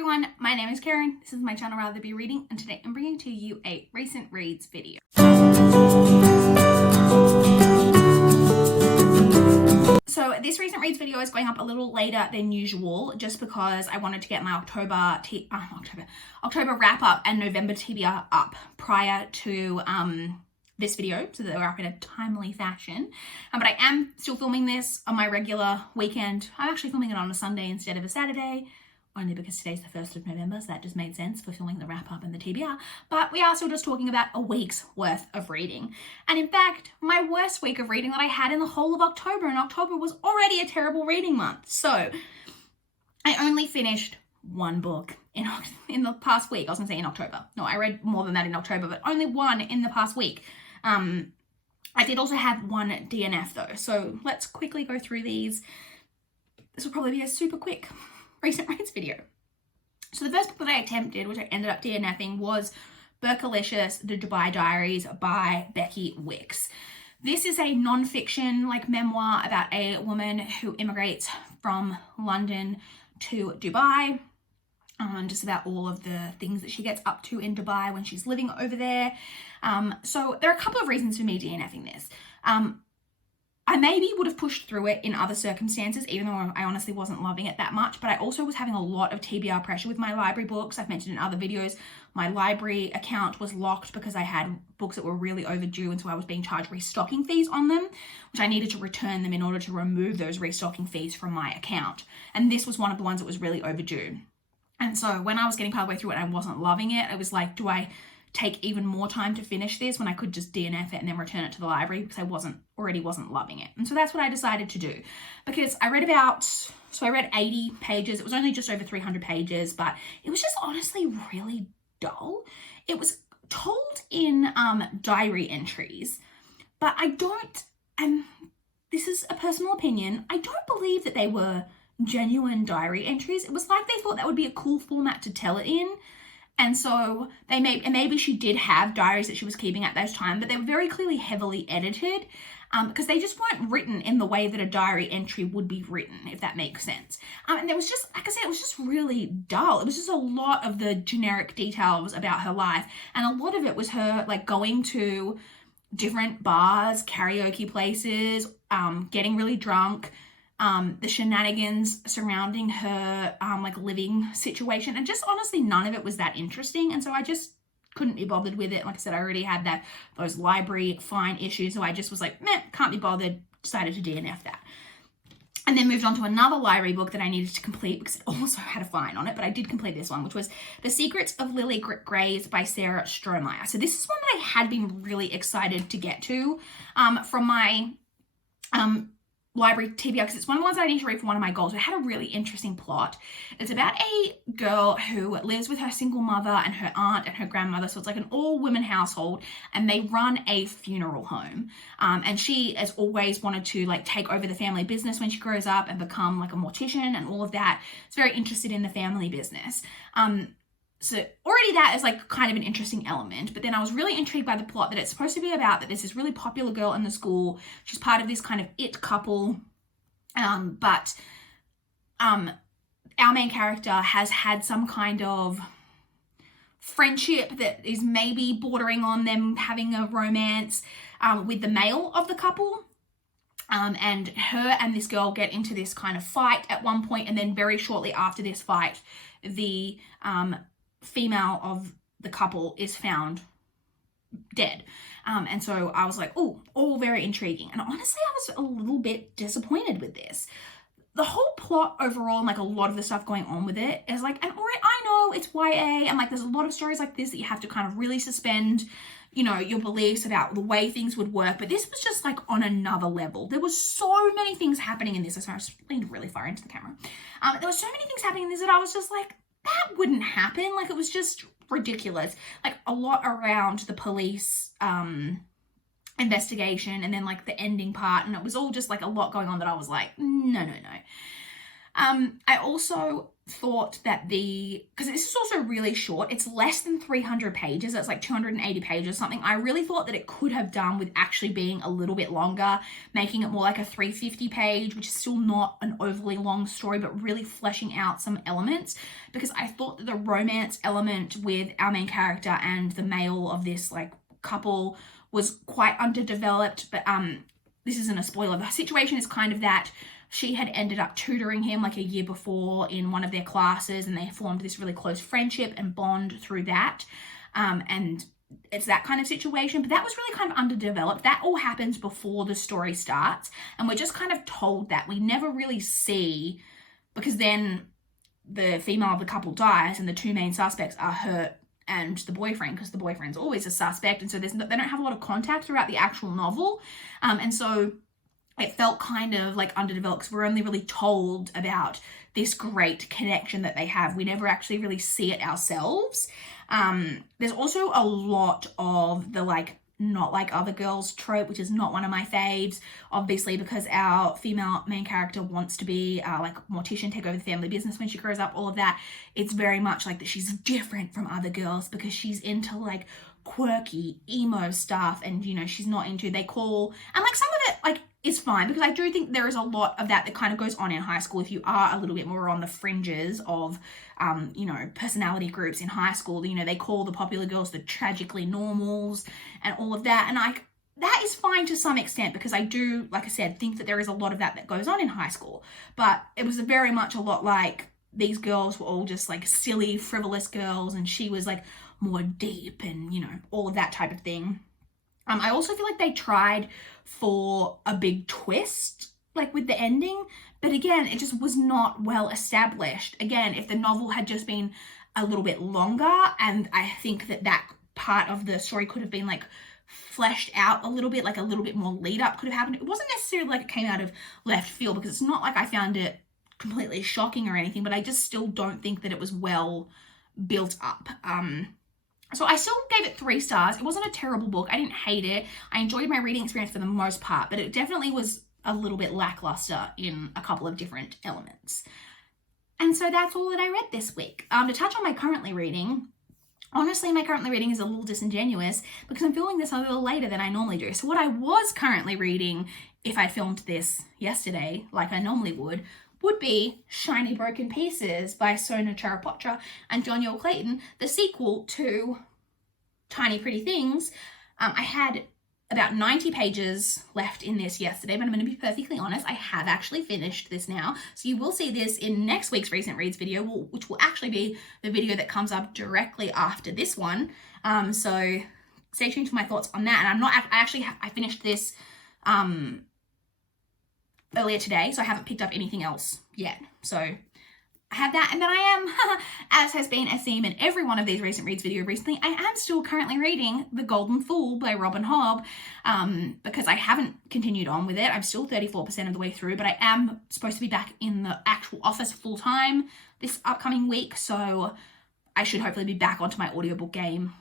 everyone, my name is Karen, this is my channel RatherBeReading, and today I'm bringing to you a recent reads video. So this recent reads video is going up a little later than usual just because I wanted to get my October wrap up and November TBR up prior to this video so that we're up in a timely fashion. But I am still filming this on my regular weekend. I'm actually filming it on a Sunday instead of a Saturday, only because today's the 1st of November, so that just made sense for filming the wrap up and the TBR. But we are still just talking about a week's worth of reading. And in fact, my worst week of reading that I had in the whole of October, and October was already a terrible reading month. So I only finished one book in the past week. I was gonna say in October. No, I read more than that in October, but only one in the past week. I did also have one DNF though, so let's quickly go through these. This will probably be a super quick recent reads video. So the first book that I attempted, which I ended up DNFing, was Burqalicious, The Dubai Diaries by Becky, Wicks. This is a non-fiction memoir about a woman who immigrates from London to Dubai. Just about all of the things that she gets up to in Dubai when she's living over there. So there are a couple of reasons for me DNFing this. I maybe would have pushed through it in other circumstances, even though I honestly wasn't loving it that much, but I also was having a lot of TBR pressure with my library books. I've mentioned in other videos, my library account was locked because I had books that were really overdue, and so I was being charged restocking fees on them, which I needed to return them in order to remove those restocking fees from my account. And this was one of the ones that was really overdue. And so when I was getting part of the way through it and I wasn't loving it, it was like, do I take even more time to finish this when I could just DNF it and then return it to the library because I already wasn't loving it? And so that's what I decided to do, because I read 80 pages. It was only just over 300 pages, but it was just honestly really dull. It was told in diary entries, but I don't, and this is a personal opinion, I don't believe that they were genuine diary entries. It was like they thought that would be a cool format to tell it in. And so maybe she did have diaries that she was keeping at those time, but they were very clearly heavily edited because they just weren't written in the way that a diary entry would be written, if that makes sense. And there was just, like I said, it was just really dull. It was just a lot of the generic details about her life. And a lot of it was her going to different bars, karaoke places, getting really drunk, the shenanigans surrounding her living situation, and just honestly none of it was that interesting, and so I just couldn't be bothered with it. Like I said, I already had those library fine issues, so I just was like, meh, can't be bothered, decided to DNF that. And then moved on to another library book that I needed to complete because it also had a fine on it, but I did complete this one, which was The Secrets of Lily Grays by Sarah Strohmeyer. So this is one that I had been really excited to get to from my library TBR, because it's one of the ones that I need to read for one of my goals. It had a really interesting plot. It's about a girl who lives with her single mother and her aunt and her grandmother, so it's like an all-women household, and they run a funeral home. And she has always wanted to take over the family business when she grows up and become a mortician and all of that. It's very interested in the family business. So already that is kind of an interesting element, but then I was really intrigued by the plot that it's supposed to be about, that there's this really popular girl in the school. She's part of this kind of it couple, but our main character has had some kind of friendship that is maybe bordering on them having a romance with the male of the couple. And her and this girl get into this kind of fight at one point, and then very shortly after this fight, the female of the couple is found dead. And so I was like, oh, all very intriguing. And honestly, I was a little bit disappointed with this. The whole plot overall, and a lot of the stuff going on with it is and I know it's YA, and there's a lot of stories like this that you have to kind of really suspend, your beliefs about the way things would work, but this was just on another level. There was so many things happening in this. Sorry, I just leaned really far into the camera. There were so many things happening in this that I was just like, that wouldn't happen. It was just ridiculous. A lot around the police investigation, and then the ending part, and it was all just a lot going on that I was like, no. I also thought that because this is also really short, it's less than 300 pages, it's like 280 pages something. I really thought that it could have done with actually being a little bit longer, making it more like a 350 page, which is still not an overly long story, but really fleshing out some elements, because I thought that the romance element with our main character and the male of this like couple was quite underdeveloped. But this isn't a spoiler. The situation is kind of that she had ended up tutoring him like a year before in one of their classes, and they formed this really close friendship and bond through that. And it's that kind of situation, but that was really kind of underdeveloped. That all happens before the story starts, and we're just kind of told that. We never really see, because then the female of the couple dies and the two main suspects are her and the boyfriend, because the boyfriend's always a suspect, and so they don't have a lot of contact throughout the actual novel. And so it felt kind of like underdeveloped, because we're only really told about this great connection that they have. We never actually really see it ourselves. There's also a lot of the like not like other girls trope, which is not one of my faves, obviously, because our female main character wants to be like mortician, take over the family business when she grows up, all of that. It's very much like that she's different from other girls because she's into like quirky emo stuff, and you know, she's not into, they call, and like some of it like is fine, because I do think there is a lot of that kind of goes on in high school if you are a little bit more on the fringes of you know, personality groups in high school. You know, they call the popular girls the tragically normals and all of that, and that is fine to some extent, because I do, like I said, think that there is a lot of that goes on in high school. But it was very much a lot like these girls were all just like silly, frivolous girls, and she was like more deep and, you know, all of that type of thing. I also feel like they tried for a big twist, like with the ending, but again, it just was not well established. Again, if the novel had just been a little bit longer, and I think that part of the story could have been like fleshed out a little bit, like a little bit more lead up could have happened. It wasn't necessarily like it came out of left field, because it's not like I found it completely shocking or anything, but I just still don't think that it was well built up. So I still gave it 3 stars. It wasn't a terrible book. I didn't hate it. I enjoyed my reading experience for the most part, but it definitely was a little bit lackluster in a couple of different elements. And so that's all that I read this week. To touch on my currently reading, honestly, my currently reading is a little disingenuous because I'm filming this a little later than I normally do. So what I was currently reading, if I filmed this yesterday, like I normally would be Shiny Broken Pieces by Sona Charapotra and John Yale Clayton, the sequel to Tiny Pretty Things. I had about 90 pages left in this yesterday, but I'm going to be perfectly honest, I have actually finished this now. So you will see this in next week's Recent Reads video, which will actually be the video that comes up directly after this one. So stay tuned for my thoughts on that. And I finished this earlier today, so I haven't picked up anything else yet. So I have that, and then I am, as has been a theme in every one of these Recent Reads video recently, I am still currently reading The Golden Fool by Robin Hobb, because I haven't continued on with it. I'm still 34% of the way through, but I am supposed to be back in the actual office full time this upcoming week, so I should hopefully be back onto my audiobook game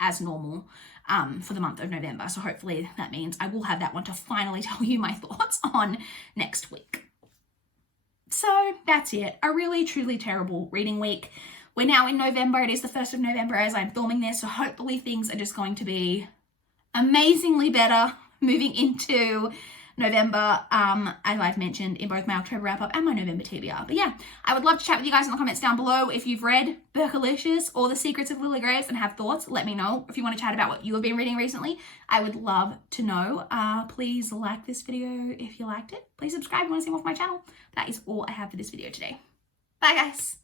as normal for the month of November. So hopefully that means I will have that one to finally tell you my thoughts on next week. So that's it. A really, truly terrible reading week. We're now in November. It is the 1st of November as I'm filming this. So hopefully things are just going to be amazingly better moving into November, as I've mentioned in both my October wrap-up and my November TBR. But yeah, I would love to chat with you guys in the comments down below. If you've read Burqalicious or The Secrets of Lily Graves and have thoughts, let me know. If you want to chat about what you have been reading recently, I would love to know. Please like this video if you liked it. Please subscribe if you want to see more from my channel. That is all I have for this video today. Bye, guys.